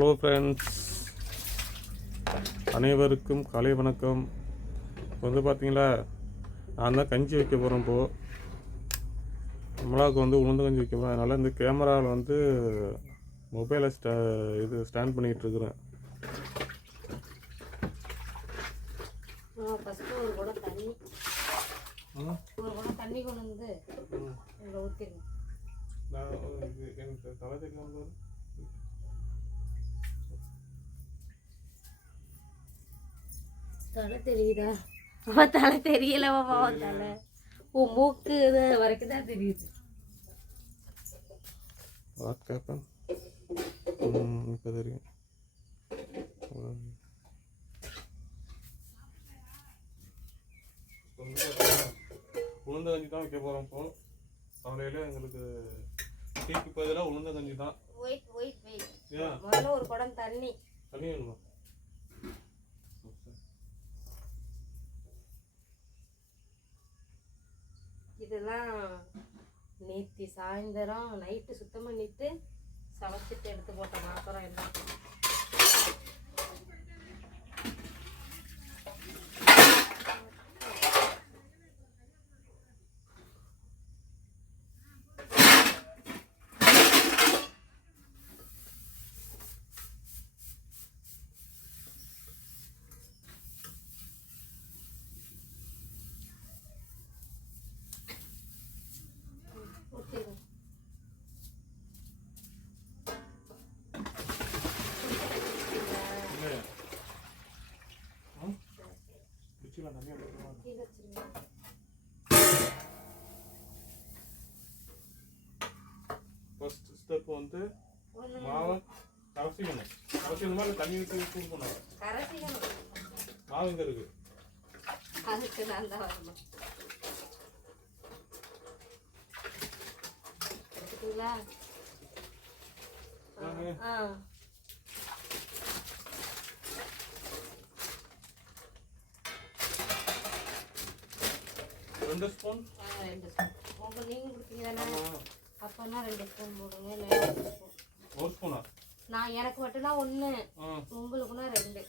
Hello friends அனைவருக்கும் காலை வணக்கம். இப்போ வந்து பார்த்தீங்களா நான் தான் கஞ்சி வைக்க போகிறேன் இப்போது அமலாவுக்கு வந்து உளுந்து கஞ்சி வைக்க போகிறேன் அதனால் இந்த கேமராவில் வந்து மொபைலை ஸ்டா இது ஸ்டாண்ட் பண்ணிகிட்டு இருக்கிறேன். தண்ணி. கொண்டு வந்து இதில் ஊற்றிடுங்க நான் இது எனக்கு தலை தெரியுதா? அவன் தலை தெரியல அவன் தலை. உன் மூக்கு இது வரைக்கும் தான் தெரியுது. வாட் கேப்பன் இப்போ தெரியும். உளுந்த கஞ்சி தான் வைக்க போகிறோம் இப்போ. காலையில் எங்களுக்கு டீக்கு பதிலாக உளுந்த கஞ்சி தான். வெயிட் வெயிட் வெயிட் முதல்ல ஒரு குடம் தண்ணி. தண்ணி வேணுமா? இதெல்லாம் நேற்று சாயந்தரம் நைட்டு சுத்தம் பண்ணிட்டு சமைச்சிட்டு எடுத்து போட்ட மாத்திரம் எல்லாம் ஸ்டெப் வந்து மாவை கரைச்சிக்கணும் கரைச்சிக்கணுமா இல்லை தண்ணி ஊற்றி கரைச்சிக்கணும் மாவு எங்கே இருக்குது அதுக்கு தான் வரணும். ஆ. ஆ. ரெண்டு ஸ்பூன். ரெண்டு ஸ்பூன். உங்க நீங்கள் கொடுத்தீங்க தானே அப்போனா ரெண்டு ஸ்பூன் போடுங்க இல்லை ஒரு ஸ்பூன்? நான் எனக்கு மட்டும்தான் ஒன்று ஆ. உங்களுக்குனா ரெண்டு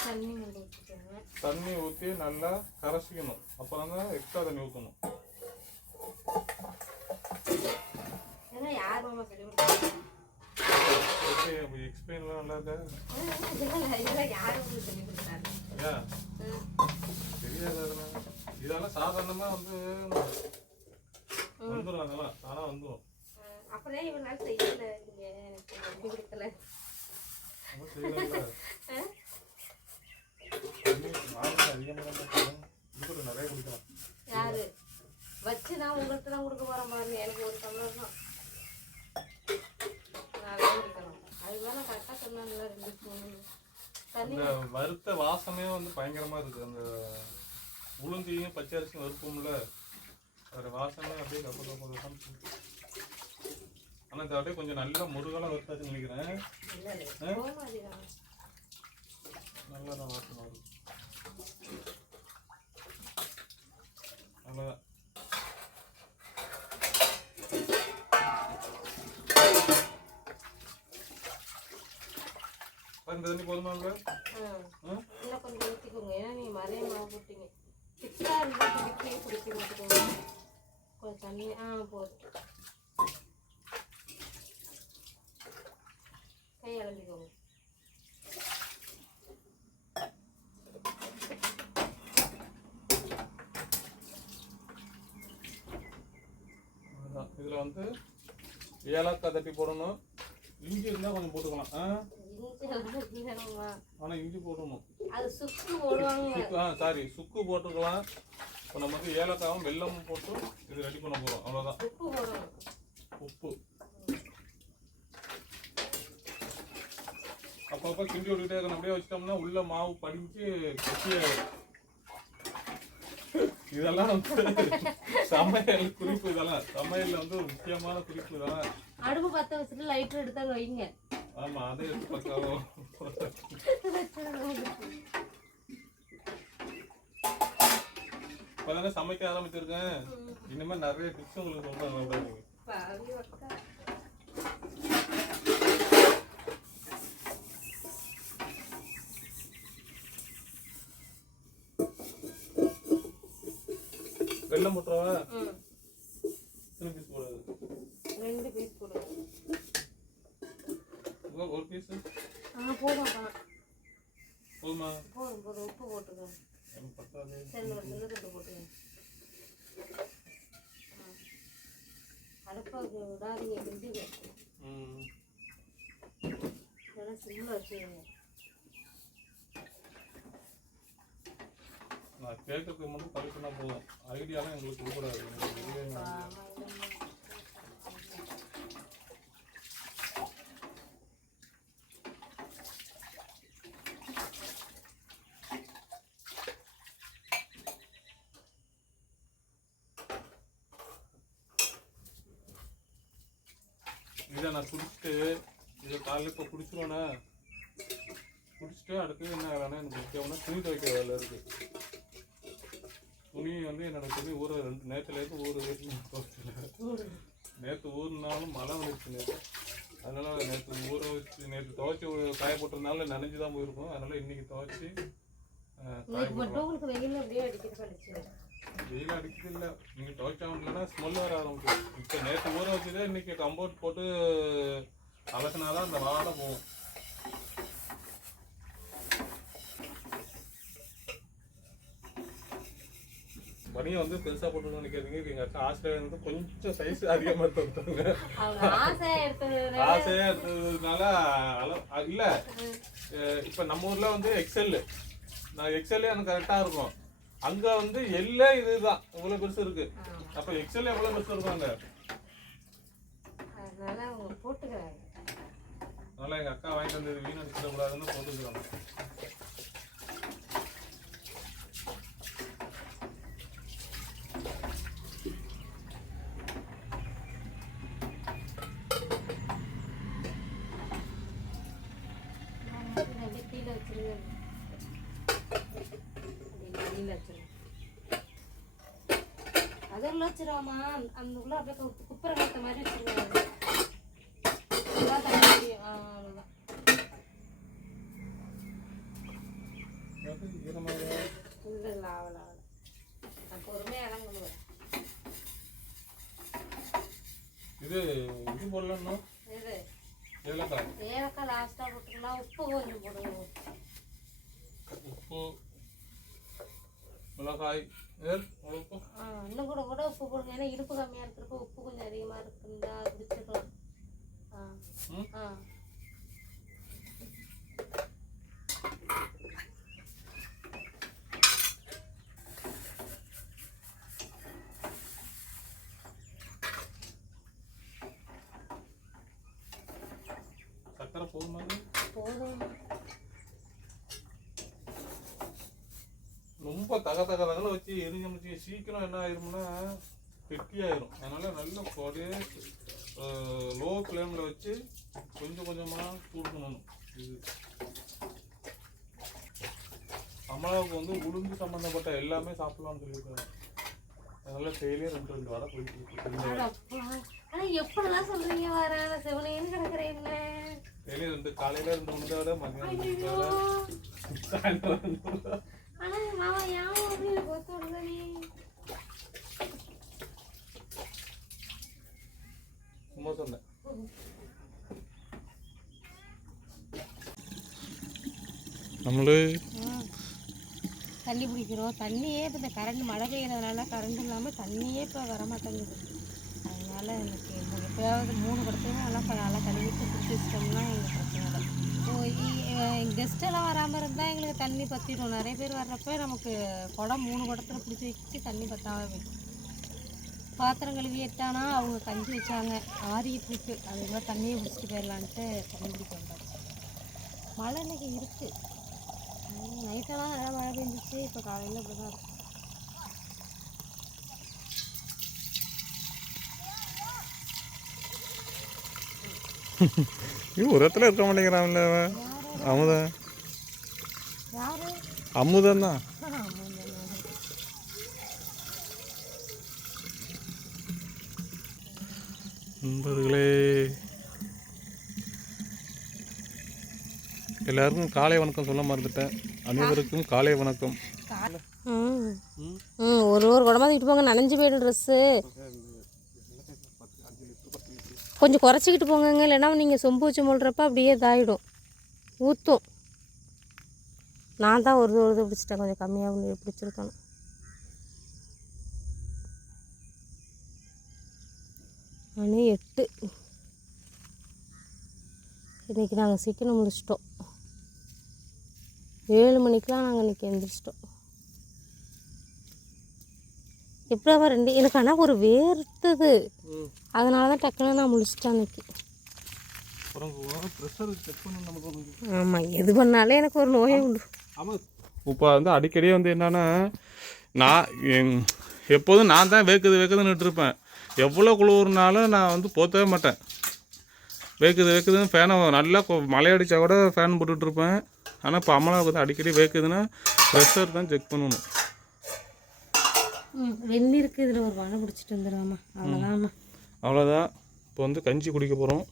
தண்ணி கொண்டு வச்சுக்கோங்க தண்ணி ஊற்றி நல்லா கரைச்சிக்கணும் அப்புறம் தான் எக்ஸ்ட்ரா தண்ணி ஊற்றணும் எக்ஸ்பிளைன்லாம் நல்லா இருக்கா? தெரியாது இதெல்லாம் சாதாரணமாக வந்து வந்துடும் அதெல்லாம் தானாக வந்துடும் அப்புறம் நாள் செய்யல? யாரு? வச்சு நான் உங்களுக்கு தான் கொடுக்க போறேன் பாருங்க. எனக்கு ஒரு டம்ளர் தான் நிறைய குடிக்கணும். அதுதான் நான் கரெக்டாக சொன்னேன்ல ரெண்டு ஸ்பூன் தண்ணி இந்த வறுத்த வாசமே வந்து பயங்கரமா இருக்கு அந்த உளுந்தையும் பச்சை அரிசியும் வறுப்போம்ல அதோட வாசமே அப்படியே கப்ப கப்ப கப்பன்னு ஆனால் அப்படியே கொஞ்சம் நல்லா முருகலாக வறுத்தாச்சுன்னு நினைக்கிறேன். இல்லை இல்லை கோவம் அதிகம் நல்லா தான் வாசனை வரும் அவ்வளோதான் இந்த தண்ணி போதுமாங்க ஆ இன்னும் கொஞ்சம் ஊற்றிக்கோங்க ஏன்னா நீங்கள் மறைய மாவு போட்டீங்க திக்காக இருந்தால் குடிக்கவே குடிக்க மாட்டேங்க கொஞ்சம் தண்ணி ஆ போதும் கை அலம்பிக்கோங்க வந்து ஏலக்காய் தட்டி போடணும். இஞ்சி இருந்தால் கொஞ்சம் போட்டுக்கலாம். ஆனால் இஞ்சி போடணும். சுக்கு ஆ சாரி சுக்கு போட்டுக்கலாம். இப்போ நம்ம வந்து ஏலக்காவும் வெல்லமும் போட்டு இது ரெடி பண்ண போகிறோம் அவ்வளோதான் உப்பு அப்பப்போ கிண்டி விட்டுட்டே இருக்கணும். அப்படியே வச்சிட்டோம்னா உள்ள மாவு படிஞ்சு கெட்டியாயிடும் இதெல்லாம் வந்து சமையல் குறிப்பு இதெல்லாம். சமையல்ல வந்து ஒரு முக்கியமான குறிப்பு இதெல்லாம். அடுப்பு பத்த வச்சுட்டு லைட்டர் எடுத்து அங்க வைங்க. ஆமா அதை எடுத்து பக்காவும் இப்பதானே சமைக்க ஆரம்பிச்சிருக்கேன். இனிமே நிறைய டிப்ஸ் உங்களுக்கு சொல்றேன் வெள்ளம் போட்டுருவா ம். எத்தனை பீஸ் போடுறது? ரெண்டு பீஸ் போடுங்க ஒரு- பீஸ் ஆ போதும் அக்கா. போதுமா? போதும் போதும். உப்பு போட்டுக்கோங்க எனக்கு பத்தாது. சரி ஒரு துண்டு போட்டுக்கோங்க. அடுப்பை விடாதீங்க கிண்டிங்க ம். சிம்மில் வச்சுக்கோங்க நான் கேட்கறதுக்கு மட்டும் கரெக்டாக போதும். ஐடியாலாம் எங்களுக்கு கொடுக்குறாரு எங்களுக்கு இதை நான் குடிச்சிட்டு இதை காலையில் இப்போ குடிச்சிருவேண்ணா குடிச்சிட்டு அடுத்து என்ன வேணா எனக்கு முக்கியம்னா துணி துவைக்க வேலை இருக்குது துணி வந்து என்னோட துணி ஊற ரெண்டு நேற்றுலேருந்து ஊற வச்சு நேற்று ஊறினாலும் மழை வந்துருச்சு நேற்று அதனால நேற்று ஊற வச்சு நேற்று துவைச்சி காய போட்டிருந்தால நனைஞ்சு தான் போயிருக்கும். அதனால இன்னைக்கு துவைச்சி வெயில் அடிக்குது இல்லை நீங்கள் இல்லைன்னா ஸ்மெல் வர ஆரம்பிக்கும் இப்போ நேற்று ஊற வச்சதே இன்னைக்கு கம்போர்ட் போட்டு அலசினாதான் அந்த வாடை போகும். பனியை வந்து பெருசாக போட்டுருக்கோம்னு நினைக்காதீங்க. எங்கள் அக்கா ஆஸ்திரேலியா வந்து கொஞ்சம் சைஸ் அதிகமாக எடுத்து கொடுத்தாங்க. ஆசையா அ- இல்ல. இப்ப நம்ம ஊர்ல வந்து எக்ஸல் நான் எக்ஸல் எனக்கு கரெக்டா இருக்கும். அங்க வந்து எல்ல இதுதான். இவ்வளவு பெருசு இருக்கு. அப்ப எக்ஸல் எவ்வளவு பெருசு இருக்கும் அங்க அதனால எங்க அக்கா வாங்கிட்டு வந்தது வீணடிச்சிட கூடாதுன்னு போட்டுக்கிறாங்க. அது உள்ள வச்சிருவாமா? அந்த உள்ள அப்படியே குப்புற கட்ட மாதிரி இறங்கணும் இது இது இது ஏலக்காய். ஏலக்காய் லாஸ்டா போட்டுக்கலாம். உப்பு கொஞ்சம் போடுங்க. உப்பு மிளகாய் இன்னும் கூட கூட உப்பு போடுங்க. ஏன்னா இனிப்பு கம்மியா இருக்கிறப்ப உப்பு கொஞ்சம் அதிகமா இருக்குந்தா குடிச்சுக்கலாம் ஆ. ஆ சக்கரை போதுமா இது? போதும் ரொம்ப தக தக தகல வச்சு எரிஞ்சு சீக்கிரம் என்ன ஆயிரும்னா கெட்டியாயிரும் அதனால நல்ல அப்படியே லோ ஃப்ளேமில் வச்சு கொஞ்சம் கொஞ்சமாக சூடுக்கணும் இது அம்மாவுக்கு வந்து உளுந்து சம்மந்தப்பட்ட எல்லாமே சாப்பிடலாம்னு சொல்லியிருக்காங்க. அதனால டெய்லியும் ரெண்டு ரெண்டு வடை போயிட்டு இருக்கு. அட அப்பா. ஆனா எப்படிலாம் சொல்றீங்க வர சிவனேன்னு டெய்லியும் ரெண்டு காலையில ரெண்டு உண்டை வடை. சும்மா சொன்னேன் நம்மளே தண்ணி பிடிக்கிறோம் தண்ணியே இப்போ இந்த கரண்ட் மழை பெய்யறதுனால கரண்ட் இல்லாமல் தண்ணியே இப்போ வர மாட்டேங்குது அதனால எனக்கு எப்பயாவது மூணு குடத்தையும் நல்லா நல்லா கழுவிட்டு பிடிச்சி வச்சிட்டோம்னா எங்களுக்கு பிரச்சனை இல்லை இப்போ வராமல் இருந்தால் எங்களுக்கு தண்ணி பற்றிடும் நிறைய பேர் வர்றப்ப நமக்கு குடம் மூணு குடத்தில் பிடிச்சி வச்சு தண்ணி பற்றாம போயிடும். பாத்திரம் கழுவி எட்டானா அவங்க கஞ்சி வச்சாங்க. ஆறிட்டு இருக்கு. அது மாதிரி தண்ணியை பிடிச்சிட்டு போயிடலான்ட்டு தண்ணி பிடிக்க வந்தாச்சு. மழை இன்னைக்கு இருக்குது நைட்டெல்லாம் நல்லா மழை பெஞ்சிச்சு. இப்போ காலையில் இப்படி தான் இருக்கும் ஒரு இடத்துல இருக்க மாட்டேங்கிறான்ல அவன். அமுதன் அமுதன் தான். நண்பர்களே. எல்லாருக்கும் காலை வணக்கம் சொல்ல மறந்துட்டேன். அனைவருக்கும் காலை வணக்கம். ஒரு ஒரு குடமா தூக்கிட்டு போங்க நனைஞ்சு போயிடும் ட்ரெஸ்ஸு கொஞ்சம் குறைச்சிக்கிட்டு போங்கங்க. இல்லைன்னா நீங்கள் சொம்பு வச்சு முள்ளுறப்ப அப்படியே இதாகிடும் ஊற்றும் நான் தான் ஒரு ஒரு இது பிடிச்சிட்டேன். கொஞ்சம் கம்மியாக பிடிச்சிருக்கணும். மணி எட்டு. இன்றைக்கி நாங்கள் சீக்கிரம் முடிச்சிட்டோம் ஏழு மணிக்கெலாம் நாங்கள் இன்றைக்கி எழுந்திரிச்சிட்டோம் எப்படாவா ரெண்டு எனக்கு ஆனால் ஒரு வேர்த்தது. அதனால தான் டக்குன்னு நான் முடிச்சிட்டேன் அன்னைக்கு. ஆமாம் எது பண்ணாலே எனக்கு ஒரு நோயை உண்டு. ஆமாம் இப்போ வந்து அடிக்கடி வந்து என்னன்னா நான் எப்போதும் நான் தான் வேக்குது வேக்குதுன்னு இருப்பேன் எவ்வளோ குளிர்னாலும் நான் வந்து போத்தவே மாட்டேன். வேக்குது வேக்குதுன்னு ஃபேனை நல்லா மழை அடித்தா கூட ஃபேன் போட்டுட்ருப்பேன் ஆனால் இப்போ அம்மளாவுக்கு வந்து அடிக்கடி வேக்குதுன்னா ப்ரெஷர் தான் செக் பண்ணணும். வெந்நீருக்கு இதில் ஒரு வலை பிடிச்சிட்டு வந்துடுவாம்மா அவ்வளோதான்மா அவ்வளோதான் இப்போ வந்து கஞ்சி குடிக்க போகிறோம்